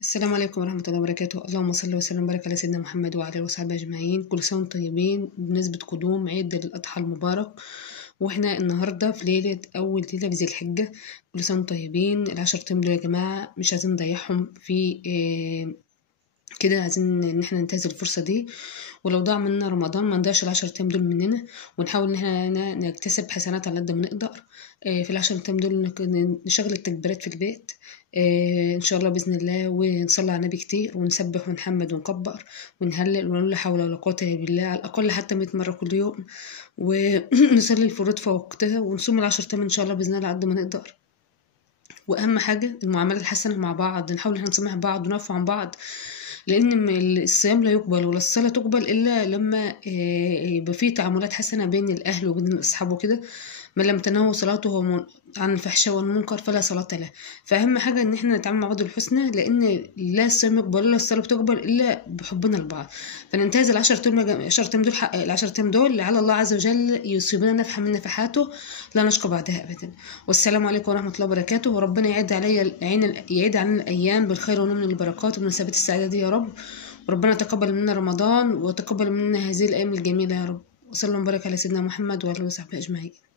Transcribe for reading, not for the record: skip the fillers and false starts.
السلام عليكم ورحمة الله وبركاته. اللهم صل وسلم وبارك على سيدنا محمد وعلى آله وصحبه أجمعين. كل سنة وانتم طيبين بمناسبة قدوم عيد الأضحى المبارك، واحنا النهاردة في ليلة أول ليلة في ذي الحجة. كل سنة وانتم طيبين. ال10 أيام دول يا جماعة مش عايزين نضيعهم في كده، عايزين ان احنا ننتهز الفرصة دي، ولو ضاع مننا رمضان ما نضيعش ال10 أيام دول مننا، ونحاول ان احنا نكتسب حسنات على قد ما نقدر. في ال10 أيام دول نشغل التكبيرات في البيت ان شاء الله باذن الله، ونصلي على النبي كتير، ونسبح ونحمد ونكبر ونهلل ونقول لا حول ولا قوه الا بالله على الاقل حتى 100 مره كل يوم، ونصلي الفروض في وقتها، ونصوم ال10 أيام ان شاء الله باذن الله على قد ما نقدر. واهم حاجه المعامله الحسنه مع بعض، نحاول ان احنا نسامح بعض ونعفو عن بعض، لان الصيام لا يقبل ولا الصلاه تقبل الا لما يبقى فيه تعاملات حسنه بين الاهل وبين الاصحاب وكده. من لم تنهوا صلاته عن الفحشاء والمنكر فلا صلاة له. فأهم حاجة إن إحنا نتعامل مع بعض الحسنى، لأن لا الصيام يقبل ولا الصلاة بتقبل إلا بحبنا لبعض. فننتهز ال10 أيام دول على الله عز وجل يصيبنا نفحة من نفحاته لا نشقى بعدها أبدا. والسلام عليكم ورحمة الله وبركاته، وربنا يعيد علينا الأيام بالخير ومن البركات ومناسبات السعادة دي يا رب. وربنا تقبل منا رمضان وتقبل منا هذه الأيام الجميلة يا رب. وصلى الله وبارك على سيدنا محمد وعلى آله وصحبه أجمعين.